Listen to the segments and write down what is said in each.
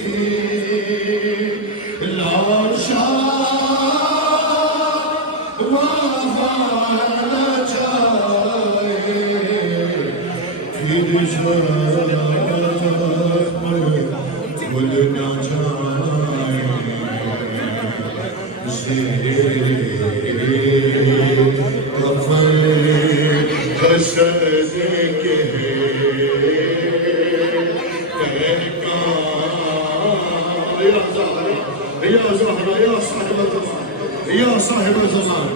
تھی لاشا وہاں نہ جائے پھر بھول نہ جائے کفن حسد کے یا زہرا یا صاحب الزمان یا صاحب الزمان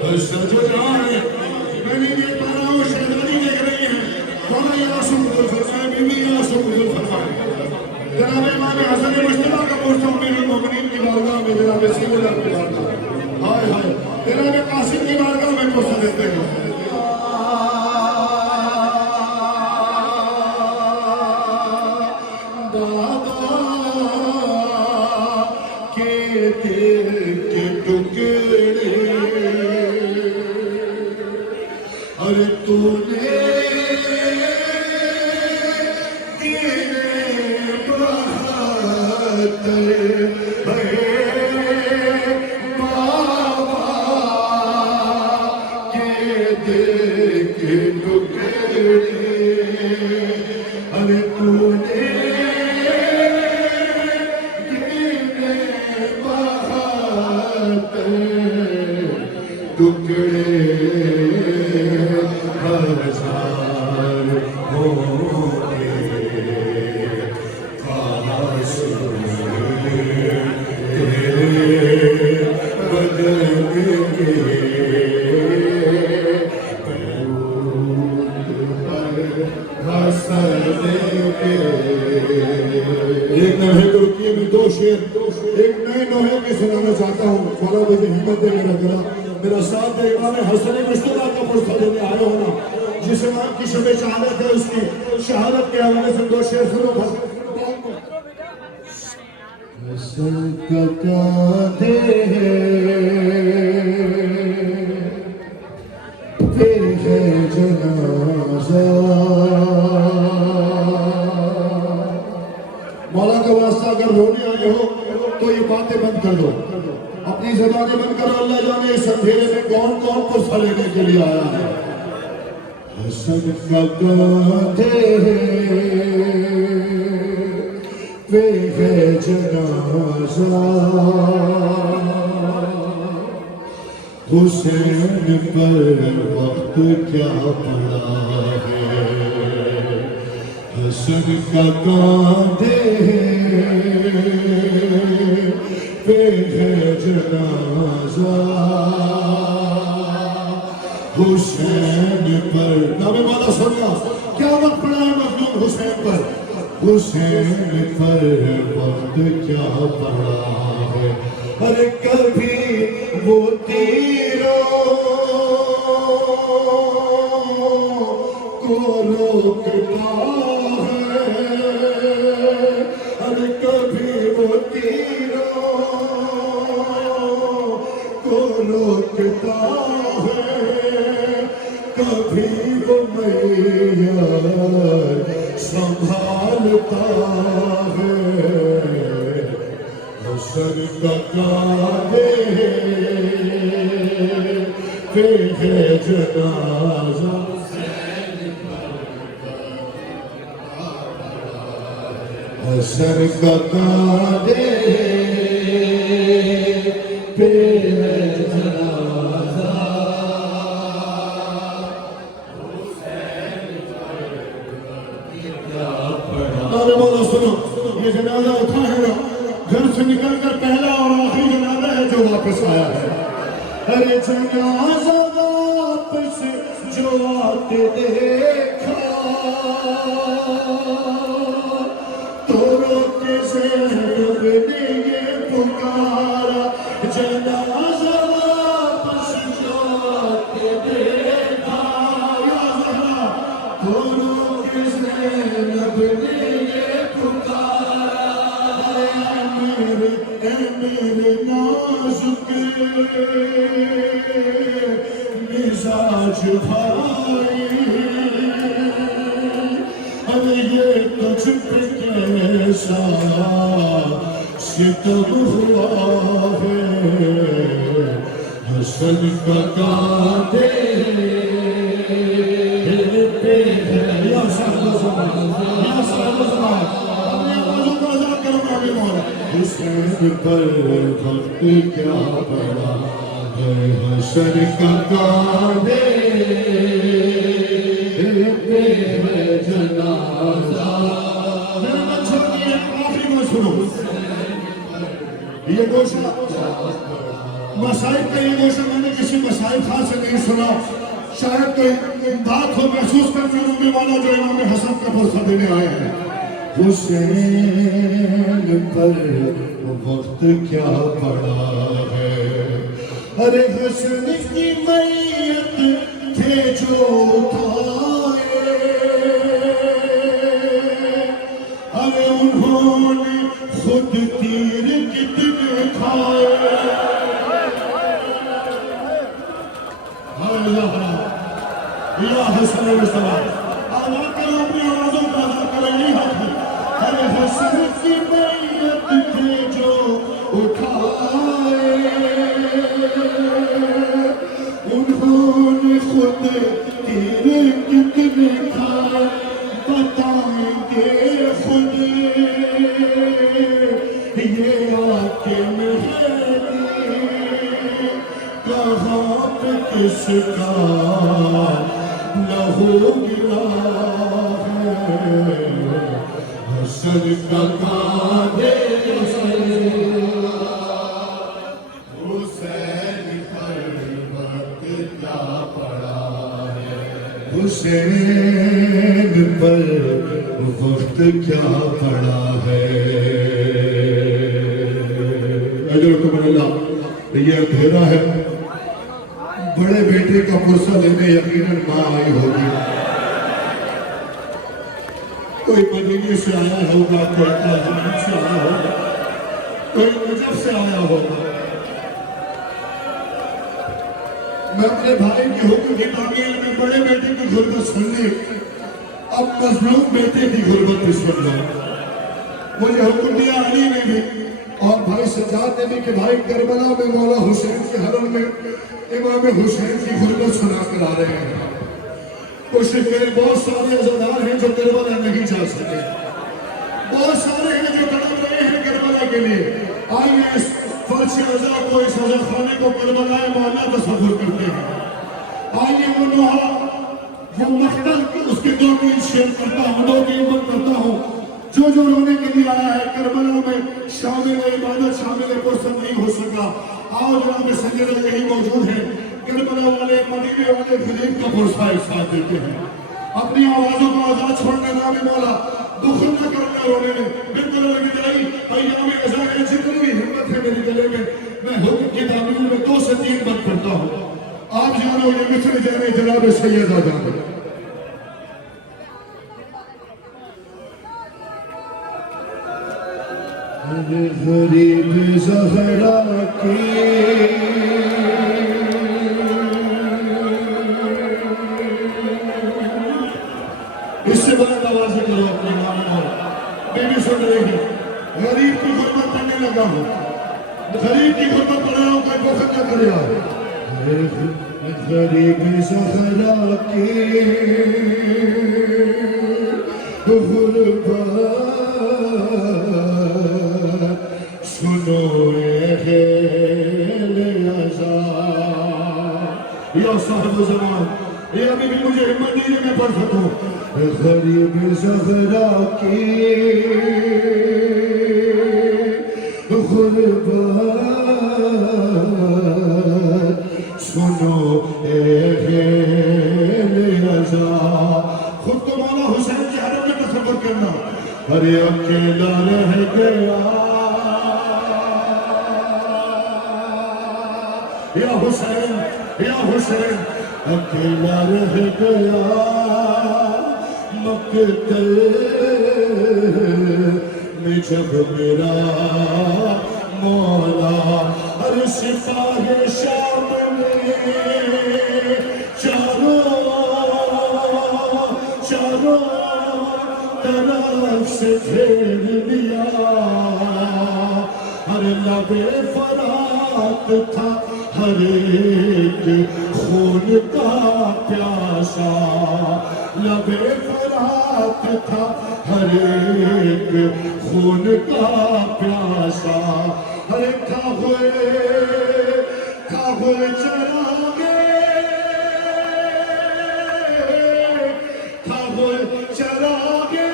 پر سجدائے میں نے یہ پا رہا ہوں شہزادی دیکھ رہی ہیں مولا یا سمود الفرمائے بیوی یا سمود الفرمائے جناب امام حسن مجتبیٰ کا پوچھتا ہوں امیر المومنین کی بارگاہ میں جناب سید اللہ کی بارگاہ ہائے ہائے جناب قاسم کی بارگاہ میں پوچھتا دیتے ہیں میرا ساتھ دے امام حسن مجتبیٰ کا پرسہ دینے آئے ہونا جس امام کی شب شہادت ہے اس کی شہادت کے حوالے سے دو شعر سنو بھائی حسن کا کاندھے پھر ہے جنازہ مولا کا واسطہ اگر رونے آئے ہو تو یہ باتیں بند کر دو اپنی زبانیں بند کرو اللہ جانے اس اندھیرے میں کون کون پرسہ لینے کے لیے آیا ہے حسن کا کاندھے پہ ہے جنازہ حسین پر وقت کیا پڑا ہے حسن کا کاندھے پہ ہے جنازہ حسین پر نام مالا سننا کیا وقت پڑا ہے مظلوم حسین پر حسین پر وقت کیا پڑا ہے ارے کبھی وہ تیروں کو روکتا ہے ارے کبھی وہ تیروں کو روکتا ہے کبھی وہ معیار سنبھالتا ہے حسن کا کاندھے پہ ہے جنازہ حسن کا کاندھے پہ ہے جنازہ یہ جنازہ اٹھا ہے نا گھر سے نکل کر پہلا اور آخری جنازہ ہے جو واپس آیا ہے ارے جنازہ واپس جو آتے دیکھا تو روک زینب نے یہ پکارا جنازہ واپس جو آتے دیکھا یا زہرا تو روک زینب نے میرے نازک مزاج بھائی مجھ پہ کیسا ستم ہوا ہے حسن کا کانٹے پہ ہے یا صاحب زمان یا صاحب زمان اپنے آوازوں کو آزاد کرو میرے مولا حسین پر وقت کیا پڑا ہے حسن کا کانٹے پہ ہے جنازہ میرے بچوں کی ایک آخری میں سنو یہ گوشہ مسائب کا یہ گوشہ میں نے کسی مسائب خاص سے نہیں سنا شاید کوئی بات ہو محسوس کرنے میں والا جو امام حسن کا فرصہ دینے آئے ہیں حسین پر وقت کیا پڑا ہے ارے حسن کی میت تھے جو اٹھائے ارے انہوں نے خود تیر کتنے کھائے یا حسن السلام آزاد کرو اپنی آوازوں کو آزاد کرو نہیں حق ہے ارے حسن کی میت تھے جو اٹھائے انہوں نے خود تیر کتنے کھائے بتائیں گے خود یہ آکے مہدی کہاں پہ کس کا لہو گرا ہے حسن کا کانٹے حسین پر وقت کیا پڑا ہے حسین پر وقت کیا پڑا ہے اجرکم اللہ یہ اندھیرا ہے بڑے بیٹے کا پرسہ لینے یقیناً ماں آئی ہوگی کوئی مدینہ سے آیا ہوگا کوئی تاجمین سے آیا ہوگا کوئی نجف سے آیا ہوگا میں اپنے بھائی کی حکم کی تعمیل میں بڑے بیٹے کی غربت سن لی اب مظلوم بیٹے کی غربت بھی سن لو مجھے حکم دیا علی نے بھی اور بھائی سجاد نے بھی کہ بھائی کربلا میں مولا حسین کے حرم میں امام حسین کی غربت سنا کر آ رہے ہیں کچھ میرے بہت سارے عزادار ہیں جو کربلا نہیں جا سکے بہت سارے ہیں جو تڑپ رہے ہیں کربلا کے لیے آئیے اس فرش عزا کو اس عزا خانے کو کربلا مولا تصور کرتے ہیں آئیے وہ نوحہ وہ مقتل اس کے دو میل شیئر کرتا ہوں دو قیمت کرتا ہوں جو رونے کے لیے آیا ہے کربلا میں شامل عبادت شامل پرسن نہیں ہو سکا آؤ جناب سیدنا یہی موجود ہے کربلا والے مدینے والے غریب کا پرسہ ایک ساتھ دیتے ہیں اپنی آوازوں کو آزاد چھوڑنے نام مولا دخل نہ کرنا رونے میں بالکل لگی جائی ایام رضا ہے جتنی بھی ہمت ہے میری گلے میں حکم کی تعمیل میں 2 سے 3 بند کرتا ہوں آپ جانو یہ مصر جانے جناب سیدہ جانے غریب زہرا کی اس سے بلند آواز کرو اپنے نام میں بھی سن رہی ہوں غریب کی غربت کرنے لگا ہوں غریب کی غربت کر رہا ہوں کوئی بخت نہ کرے غریب زہرا کی غربت سنو یا صاحب زمان یہ ابھی بھی مجھے ہمت نہیں میں پڑھ سکوں غریب زہرا کی غربت سنو خود کو مولا حسین کی حرم میں تصور کرنا ارے اکیلا رہ گیا یا حسین اکیلا رہ گیا مقتل میں جب میرا مولا ہر سپاہ شام میں چاروں طرف سے گھیر لیا ہر لب فرات تھا ہر ایک خون کا پیاسا لب فرات تھا ہر ایک خون کا پیاسا ہر کھاوے چراغے کھاوے چراغے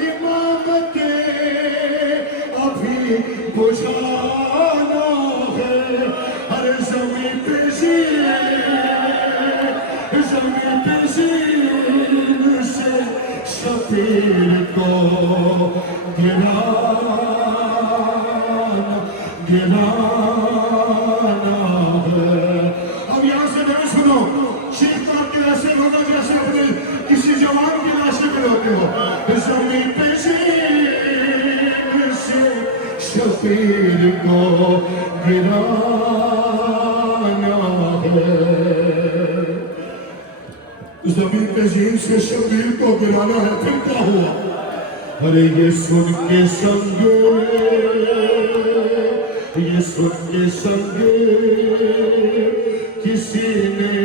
امامت ابھی بجھانا ہے ہر زمین پہ زمین سے شفیع کو گرانا ہے اب یہاں سے میں سنو شیخ صاحب کی ایسے ہوگا جیسے اپنے کسی جوان کی لاشیں میں ہوتے ہو زمین پہ سے شفیع کو گرانا ہے زمین پہ سے شفیع کو گرانا ہے پھر کیا ہوا ارے یہ سن کے سنگے کسی نے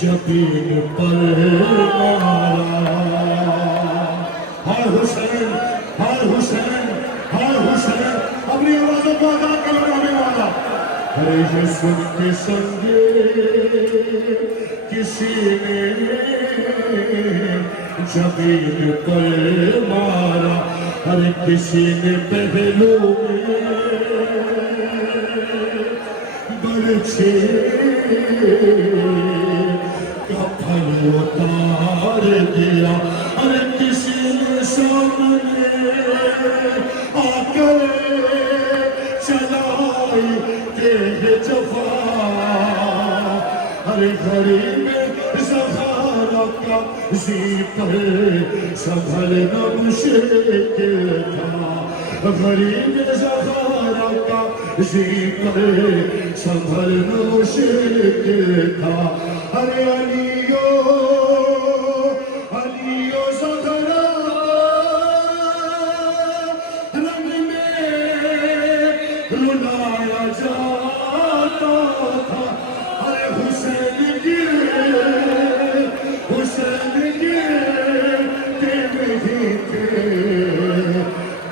جبین پر مارا ہائے حسین ہائے حسین ہائے حسین اپنی آوازوں کو ادا کر لگانے والا ارے یہ سن کے سنگے کسی نے جبین پر مارا ہر کسی نے پہلو میں برچھے کا پھل اتار دیا ہر کسی نے سامنے آ کر چلائی تیغ جفا ہر گھڑی میں زہارا کا زیپر سنبھلنا مشکل تھا غریب زہارا کا زیپر سنبھلنا مشکل تھا ارے علیو زہرا رنگ میں رلایا جاتا تھا ارے حسین کی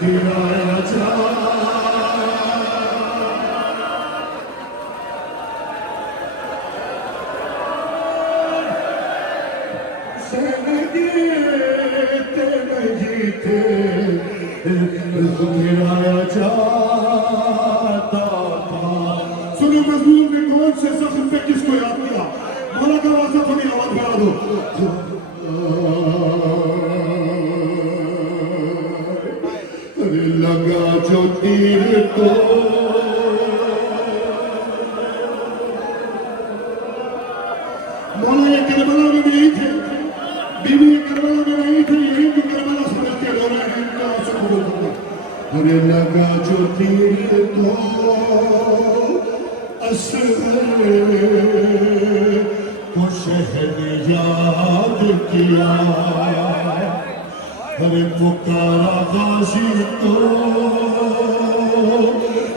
گرایا جا گرایا جاتا تھا سنو مضمون نے کون سے زخم پہ کس کو یاد کیا مولا کا واسطہ تھوڑی آواز بڑھا دو لگا جو تیر کو مولا یہ کربلا میں نہیں تھے بیوی یہ کربلا میں نہیں تھے یہی تو کربلا سمجھ کے رو رہے ہیں ان کا آسان ہوتا ارے لگا جو تیر کو اصغر کو شہد یاد کیا ارے پکارا غازی تو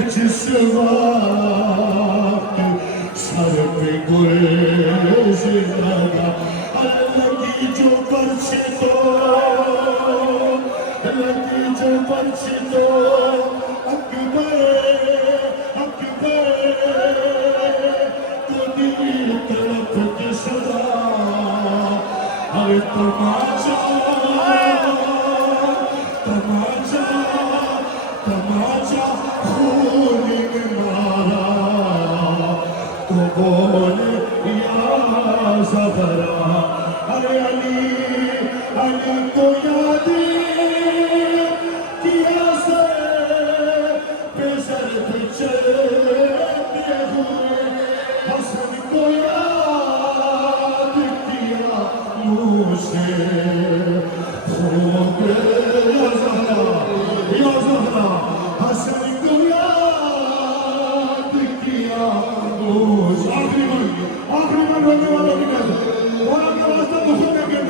جس وقت سر پہ گریز لگا لگی جو پرچی تو اکبر تو دل طرف کی صدا ارے تماشا خون مارا تو بول یا زہرا ارے علی کو یاد کیا سے بے زرد چلتے ہوئے حسن کو یاد کیا منہ سے کھو گئے یا زہرا حسن کو یاد کیا آخری من رونے والوں کی کہتے مولا کا واسطہ بخود ہے کہ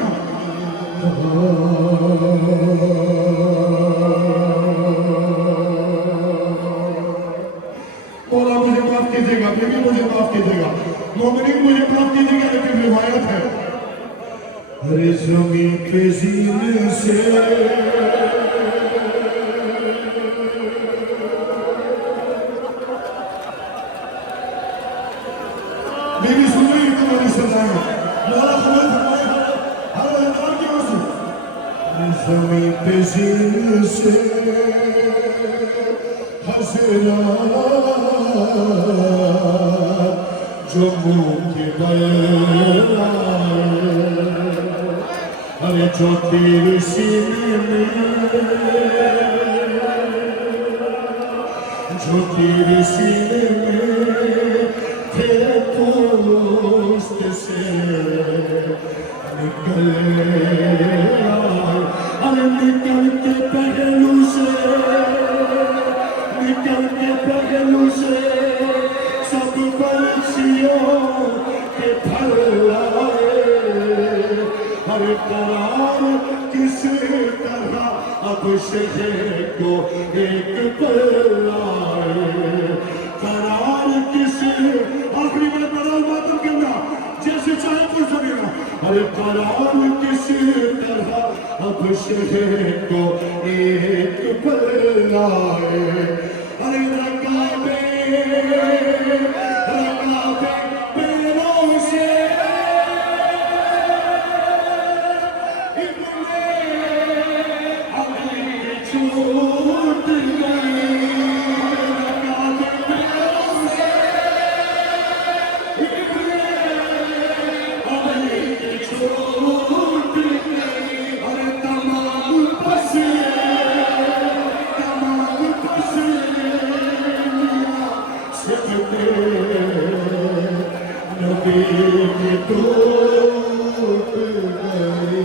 ہر زمین پہ زین سے میری سنائی تمہاری سزائیں مولا خبر فرمائے ہر انکار کی وصول زمین پہ زین سے حسرات جو منہ کے بل آئے ارے جو تیر سینے میں جو تیر سینے میں تھے پوست سے نکل آئے ارے نکل کے پہلو سے نکل کے پہلو سے سب برسیوں کے پھل آئے ہر قرار کسی طرح اب شہر کو ایک پل آئے قرار کسی آخری میں بڑا ماتم کرنا جیسے چاہے پڑھ سکے گا ہر قرار کسی طرح اب شہر کو ایک پل آئے ارے رکابے پیروں سے چھوٹ گئی رکابے پیروں سے چھوٹ گئی ارے تمام پسلے نبی کی ٹوٹ گئی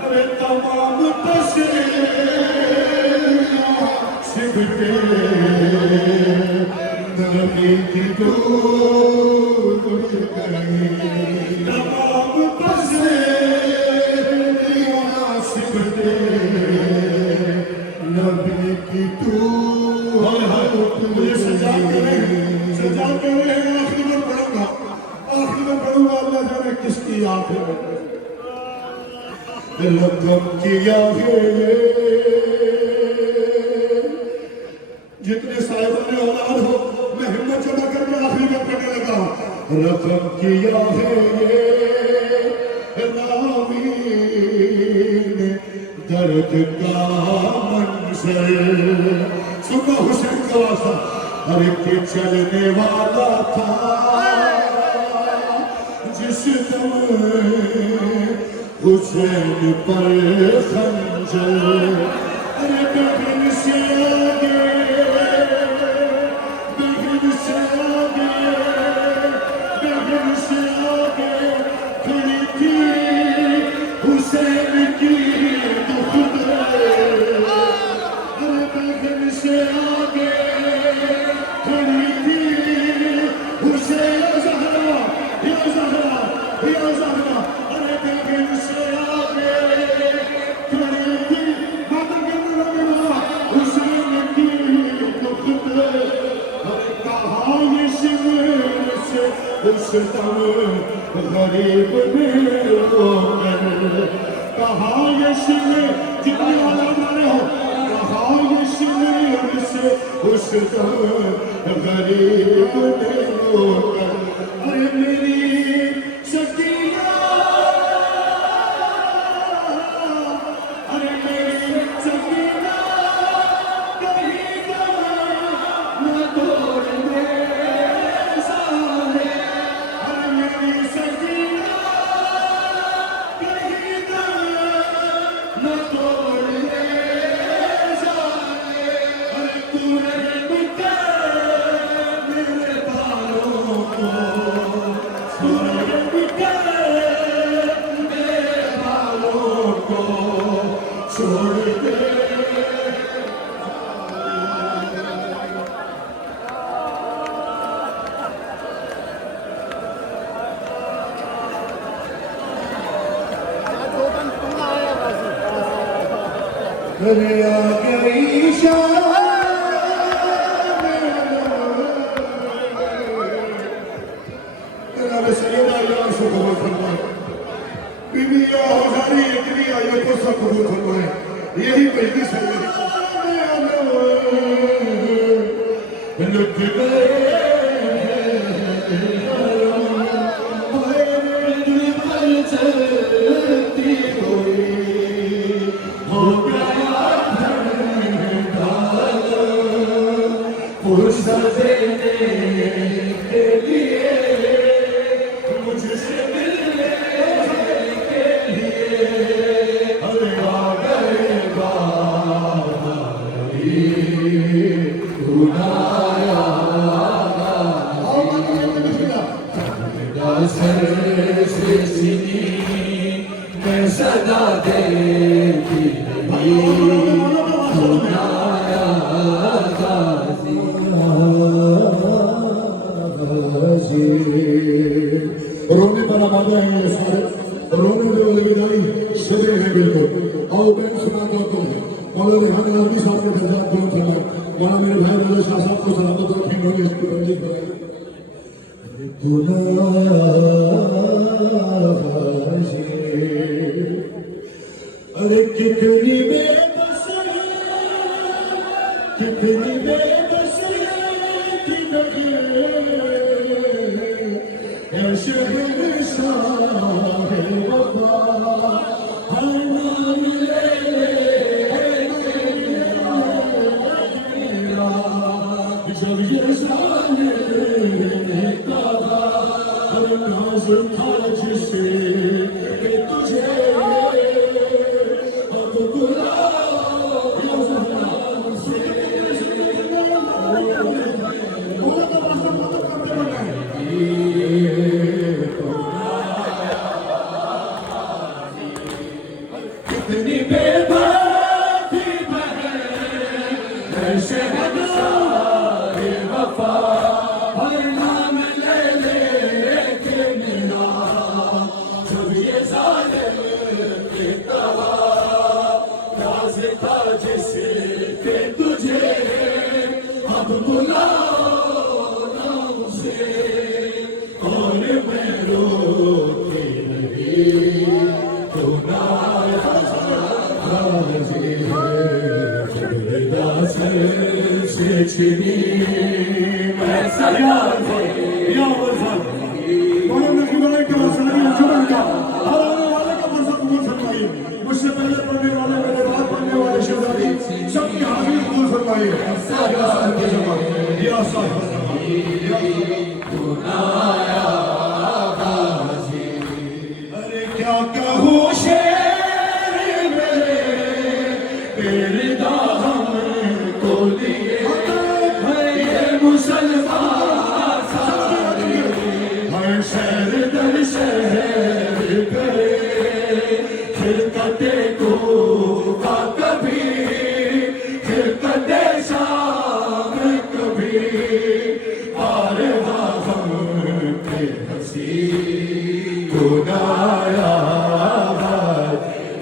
ارے تمام پسلے سبتے نبی کی ٹوٹ گئی تمام پسلے سبتے نبی کی ٹوٹ مجھے سجاد کر رہے ہیں آخری میں پڑھوں گا اللہ جانے کس کی یاد ہے لقب کیا ہے جتنے صاحبوں نے اولاد ہو میں ہمت جمع کر کے آخری میں پڑھنے لگا لقب کیا ہے راوی نے درد کا منظر سنو حسین کا واسطہ ہر ایک چلنے والا تھا جس دم حسین پر خنجر ارے بہن سے آگے بہن سے آگے بہن سے آگے کھڑی تھی حسین کی دختر ارے بہن سے آگے کھڑی تھی حسین زہرا یا زہرا یا زہرا ارے بہن سے آگے کھڑی تھی مادر کے نام حسین کی دختر ارے کہا یہ شمر سے اس دم غریب نے رو کر کہا یہ شمر جتنی آزاد آنے ہو کہا یہ شمر سے اس دم غریب نے رو کر ارے میری سکینہ ارے میری سکینہ کہیں نہ توڑ دے سارے ارے میری سکینہ کہیں نہ توڑ دے سارے ارے تو رحم کر میرے بالوں کو تو رحم کر میرے بالوں کو چھوڑ دے دریا گئی شام جناب سیدہ یا شکر فرمائے بیوی ہزاری اتنی آیا کو سب قبول فرمائے یہی پہلی سنگی لٹ گئے چلتی ہوئی ہو گیا فرصت دینے کے لیے مجھ سے ملنے کے لیے ارے آ گئے باری بلایا سر سے سنی میں صدا دیتی بلایا رونے پر آبادہ ہیں یہ سارے رونے میں الوداعی شدے ہیں بالکل آؤ میں سناتا ہوں مولا ریحان عالمی صاحب کے درجات بلند فرمائے مولا میرے بھائی رضا شاہ صاحب کو سلامت رکھیں انہوں نے اس کی تنظیم بنائی ارے کتنی بے بس کتنی بے بس تھی اے شہر شاہ وفا ہر نام لے جب یہ سامنے کہا ہر ناز تھا جس سے کہ تجھے اب بلاؤ سے کتنی بے باتی بہن ایسے وفا ہر نام لے لے کے میرا جب یہ ظالم کے توا راز تھا جس کے تجھے اب بلاؤ نام سے اور میں روتی نہیں تو نایا حاضر ہے سے چھنی میں سجا دے یا ورزا مولا نقی والے کے وسانی انجمن کا ہر آنے والے کا مرزا قبول فرمائیے مجھ سے پہلے پڑھنے والے میرے بعد پڑھنے والے شہزادی سب کی حاضری قبول فرمائیے یا صاحب جمع یا صاحب جمع گنایا غازی ارے کیا کہوں شیر میرے تیرے داغم کو لیے مسلمان سارے ہر شہر در شہر کرے خلقت کو کا کبھی خلقت شام کبھی پارے ہم کے ہنسی گنایا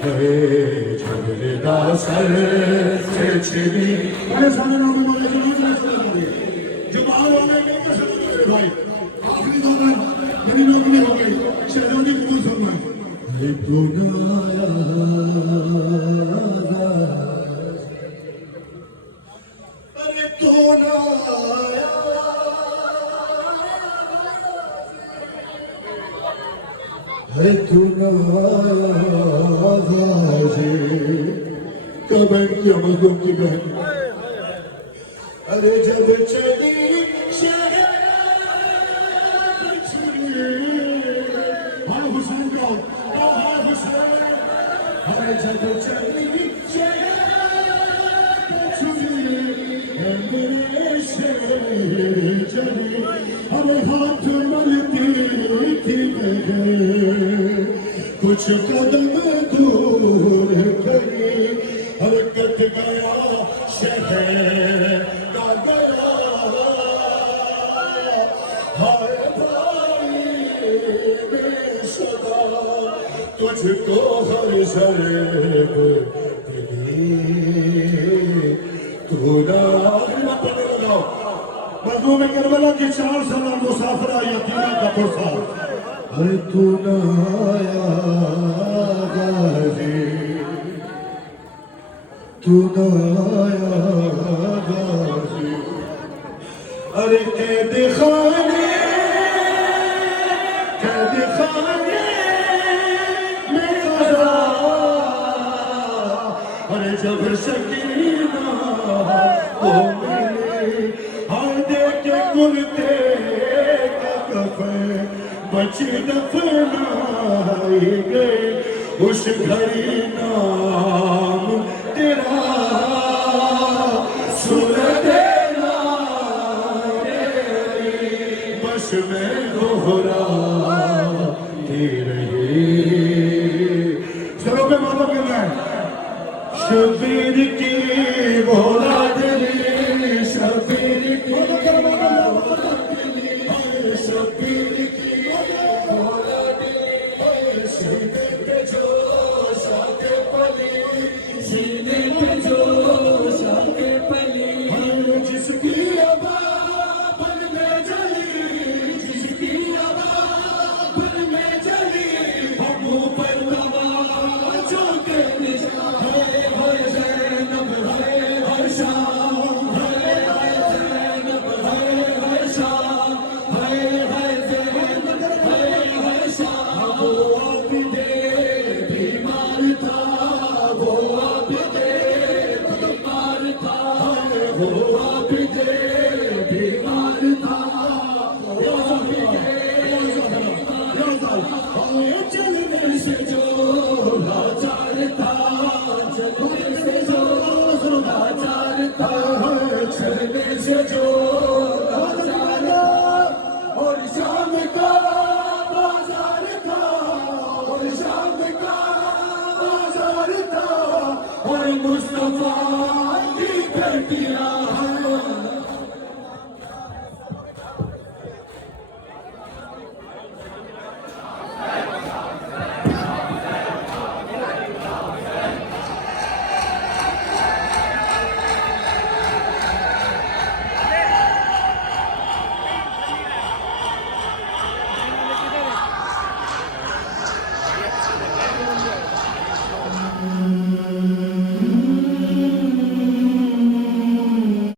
ہے جھگڑے دا سر سے چھنی میرے سامنے نام بولے جب آنے والے میرے کو سمجھ میرے بھائی آخری دوران میری نوکری ہو گئی شہزادی قبول فرمائے ارے تو نایا ارے تو نایا کیا بہن کی مظلوم کی بہن ارے جب چلی شہر ہر حسین کا ہر حسین ارے جب چلی شہر میرے شہر چلی ارے ہاتھ ملتی تھی بہن کچھ قدم دور کری حرکت گیا شہر تجھ کو ہر سر تو پڑھنے لگاؤ مردوں میں کربلا کی 4 سالہ مسافرہ یتیمہ کا پرسا ہے تو نہ آیا غازی تو نہ آیا غازی ارے قید خانے میں خدا ارے جب سکینہ وہ ملے ہر دے کے کرتے کا کفن بچ دفنائی گئے اس گھڑی نام تیرا سن دینا بس میں دہراتی رہی سروں پہ ماتا کرنا ہے شبیر کی اولاد لی شبیر کی اولاد لی شبیر کی اولاد لی سینے پہ جو شاکے پلی سینے پہ جو شاکے پلی جس کی آباد پر میں جلی جس کی آباد پر میں جلی ہم اوپر توجہ کے نشان ہر زینب ہر شام ہر زینب ہر شام ہر زینب ہر شام وہ عابدے بیمار تھا وہ عابدے بیمار تھا وہ عابدے بیمار تھا وہ عابدے چلنے سے جو لاچار تھا چلنے سے جو لاچار تھا چلنے سے جو لاچار تھا اور شام کا بازار تھا اور شام کا بازار تھا اور مصطفیٰ کی بیٹیاں